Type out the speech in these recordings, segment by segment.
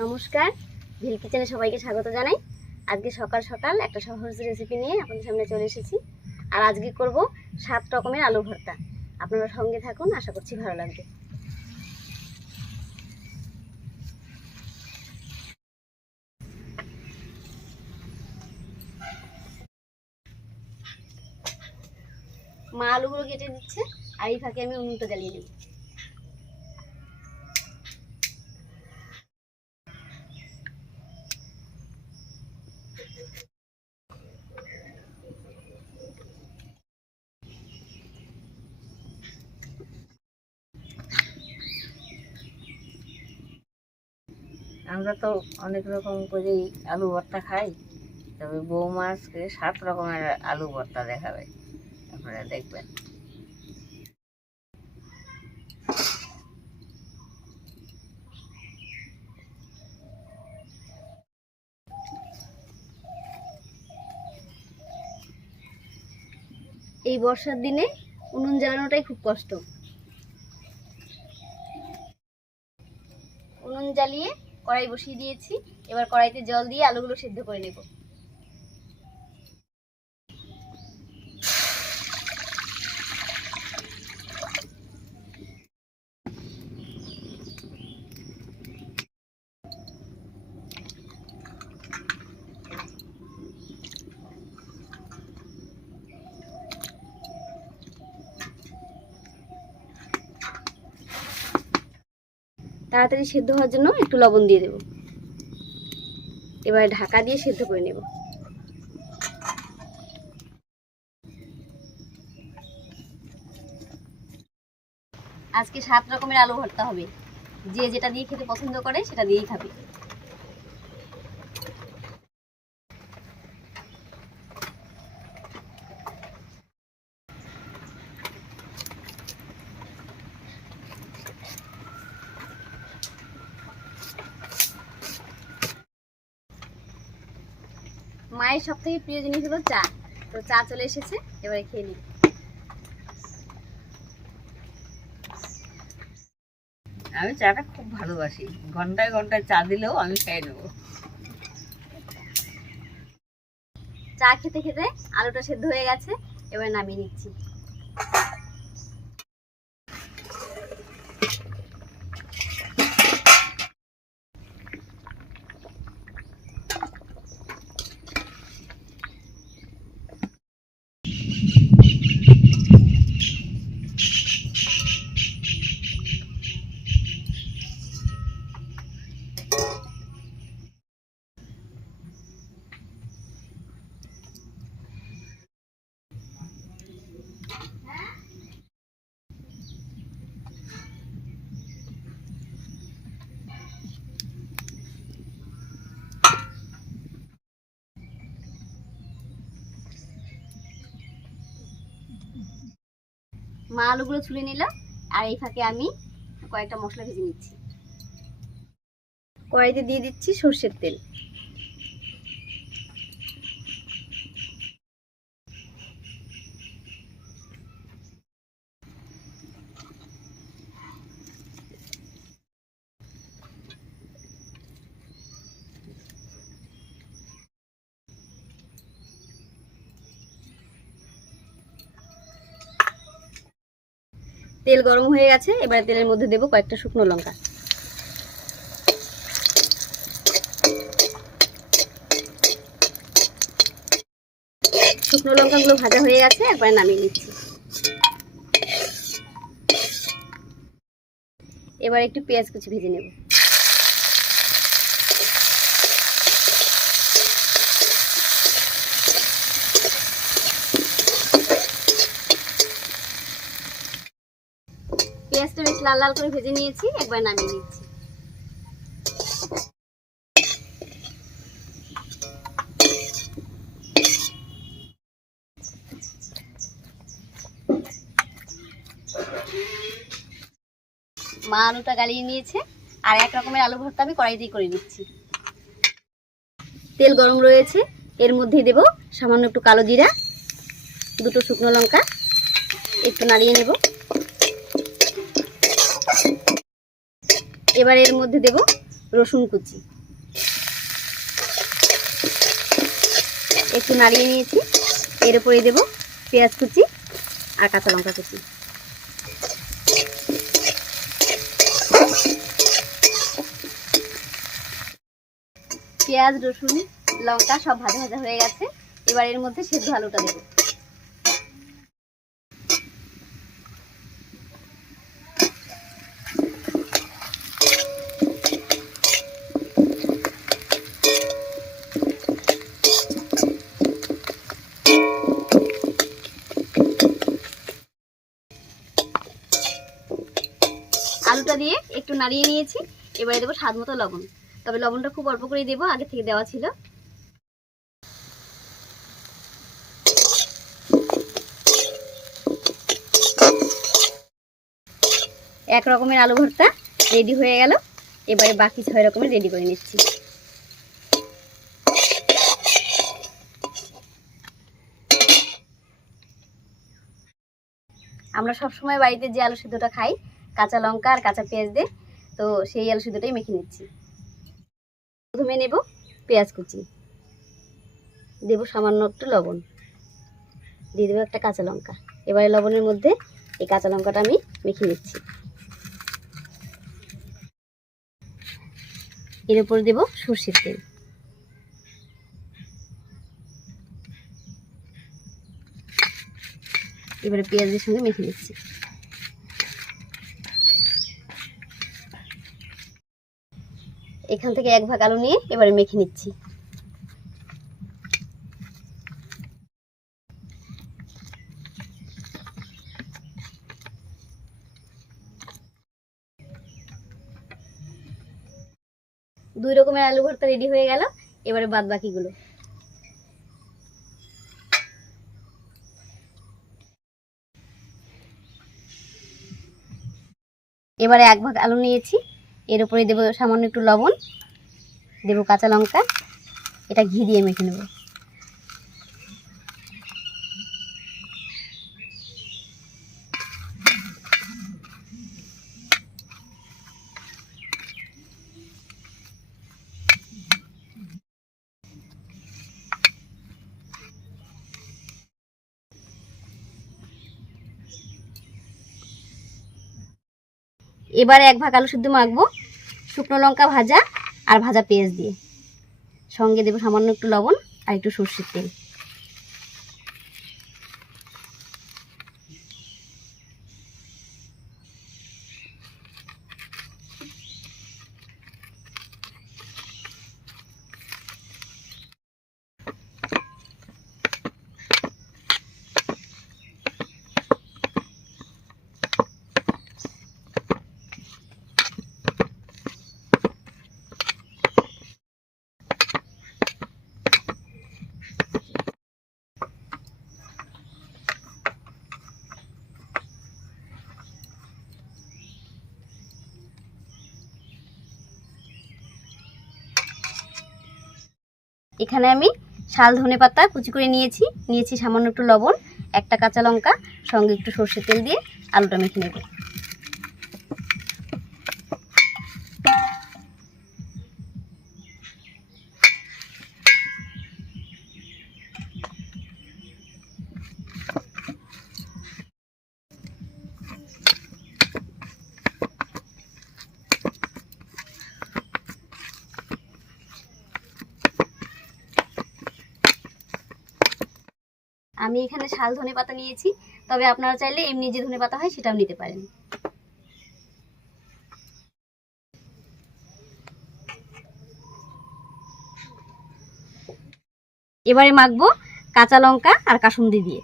নমস্কার, ভিল কিচেনে সবাইকে স্বাগত জানাই। আজকে সকাল সকাল একটা সহজ রেসিপি নিয়ে আপনাদের সামনে চলে এসেছি। আর আজকে করব 7 রকমের আলু ভর্তা। আপনারা সঙ্গে থাকুন, আশা করছি ভালো লাগবে। মা আলুগুলো কেটে দিচ্ছে, আর এই ফাঁকে আমি উনুনটা জ্বালিয়ে নেব। আমরা তো অনেক রকম করেই আলু ভর্তা খাই, তবে বৌমা আজকে 7 রকমের আলু ভর্তা দেখাবে, আপনারা দেখবেন। এই বর্ষার দিনে উনুন জ্বালানোটাই খুব কষ্ট। উনুন জ্বালিয়ে কড়াই বসিয়ে দিয়েছি। এবার কড়াইতে জল দিয়ে আলুগুলো সিদ্ধ করে নেব। তাড়াতাড়ি সেদ্ধ হওয়ার জন্য একটু লবণ দিয়ে দেব। এবার ঢাকা দিয়ে সেদ্ধ করে নেব। আজকে 7 রকমের আলু ভর্তা হবে। যে যেটা দিয়ে খেতে পছন্দ করে সেটা দিয়েই খাবে। মায়ের সব থেকে প্রিয় জিনিস হলো চা। তো চা চলে এসেছে, এবারে খেয়ে নিই। আমি চাটা খুব ভালোবাসি, ঘন্টায় ঘন্টায় চা দিলেও আমি খেয়ে নেবো। চা খেতে খেতে আলুটা সেদ্ধ হয়ে গেছে, এবার নামিয়ে নিচ্ছি। মা আলুগুলো ছুলে নিলাম, আর এই ফাঁকে আমি কয়েকটা মশলা ভেজে নিচ্ছি। কড়াইতে দিয়ে দিচ্ছি সর্ষের তেল। তেল গরম হয়ে গেছে, এবারে তেলের মধ্যে দেব কয়েকটা শুকনো লঙ্কা। শুকনো লঙ্কাগুলো ভাজা হয়ে গেছে, একবারে নামিয়ে নিচ্ছি। এবার একটু পেঁয়াজ কুচি ভেজে নেব। পেঁয়াজটা বেশ লাল লাল করে ভেজে নিয়েছি, একবার নামিয়ে নিচ্ছি। মা আলুটা গালিয়ে নিয়েছে, আর 1 রকমের আলু ভর্তা আমি কড়াইতেই করে নিচ্ছি। তেল গরম রয়েছে, এর মধ্যে দেব সামান্য একটু কালো জিরা, 2টো শুকনো লঙ্কা, একটু নাড়িয়ে নেব। এবার এর মধ্যে দেব রসুন কুচি, একটু নাড়িয়ে নিয়েছি। এর উপরে দেব পেঁয়াজ কুচি আর কাঁচা লঙ্কা কুচি। পেঁয়াজ, রসুন, লঙ্কা সব ভাজা ভাজা হয়ে গেছে। এবার এর মধ্যে সেদ্ধ আলুটা দেব। আলুটা দিয়ে একটু নাড়িয়ে নিয়েছি। এবারে দেবো স্বাদ মতো লবণ, তবে লবণটা খুব অল্প করে দেবো, আগে থেকে দেওয়া ছিল। এক রকমের আলু ভর্তা রেডি হয়ে গেল। এবারে বাকি 6 রকমের রেডি করে নিচ্ছি। আমরা সবসময় বাড়িতে যে আলু সিদ্ধটা খাই কাঁচা লঙ্কা আর কাঁচা পেঁয়াজ দিয়ে, তো সেই আলু সিদ্ধটাই মেখে নিচ্ছি। প্রথমে নেব পেঁয়াজ কুচি, দেব সামান্য একটু লবণ, দিয়ে দেবো একটা কাঁচা লঙ্কা। এবারে লবণের মধ্যে এই কাঁচা লঙ্কাটা আমি মেখে নিচ্ছি। এর উপর দেব সরষের তেল। এবারে পেঁয়াজের সঙ্গে মেখে নিচ্ছি। এখান থেকে 1 ভাগ আলু নিয়ে এবারে মেখে নিচ্ছি। দুই রকমের আলু ভর্তা রেডি হয়ে গেল। এবারে বাদ বাকিগুলো। এবারে 1 ভাগ আলু নিয়েছি। এর উপরে দেব সামান্য একটু লবণ, দেব কাঁচা লঙ্কা। এটা ঘি দিয়ে মেখে নেব। এবারে 1 ভাগ আলু সিদ্ধ মাখবো শুকনো লঙ্কা ভাজা আর ভাজা পেঁয়াজ দিয়ে। সঙ্গে দেবো সামান্য একটু লবণ আর একটু সরষের তেল। এখানে আমি শাল ধনেপাতা কুচি করে নিয়েছি সামান্য একটু লবণ, একটা কাঁচা লঙ্কা, সঙ্গে একটু সরষের তেল দিয়ে আলুটা মেখে নেব। আমি এখানে শাল ধনেপাতা নিয়েছি, তবে আপনারা চাইলে এমনি যে ধনেপাতা হয় সেটাও নিতে পারেন। এবারে মাখবো কাঁচা লঙ্কা আর কাসুন্দি দিয়ে।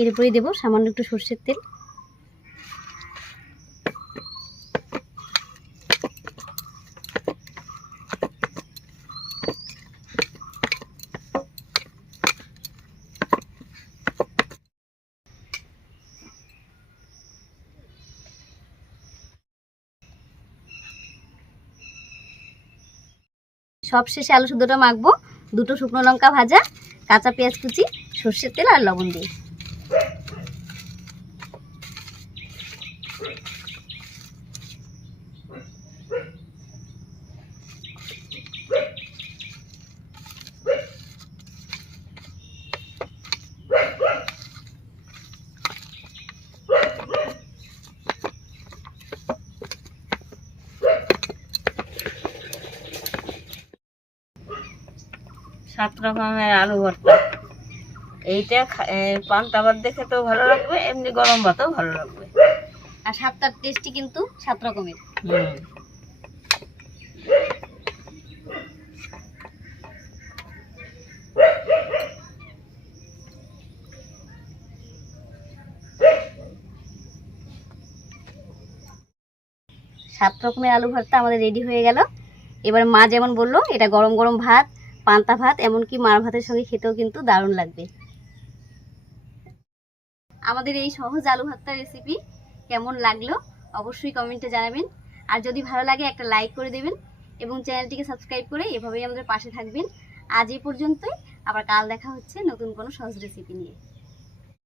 এর উপরে দেবো সামান্য একটু সরষের তেল। সবশেষে আলু সিদ্ধটা মাখবো 2টো শুকনো লঙ্কা ভাজা, কাঁচা পেঁয়াজ কুচি, সর্ষের তেল আর লবণ দিয়ে। সাত রকমের আলু ভর্তা, এইটা পান্তা ভাত দেখে তো ভালো লাগবে, এমনি গরম ভাতও ভালো লাগবে। আর 7টার টেস্টই কিন্তু 7 রকমের। হুম। সাত রকমের আলু ভর্তা আমাদের রেডি হয়ে গেল। এবার মা যেমন বললো, এটা গরম গরম ভাত, পান্তা ভাত, এমনকি মার ভাতের সঙ্গে খেতেও কিন্তু দারুণ লাগবে। আমাদের এই সহজ আলু ভর্তার রেসিপি কেমন লাগলো অবশ্যই কমেন্টে জানাবেন। আর যদি ভালো লাগে একটা লাইক করে দেবেন এবং চ্যানেলটিকে সাবস্ক্রাইব করে এভাবেই আমাদের পাশে থাকবেন। আজ এই পর্যন্তই, আবার কাল দেখা হচ্ছে নতুন কোনো সহজ রেসিপি নিয়ে।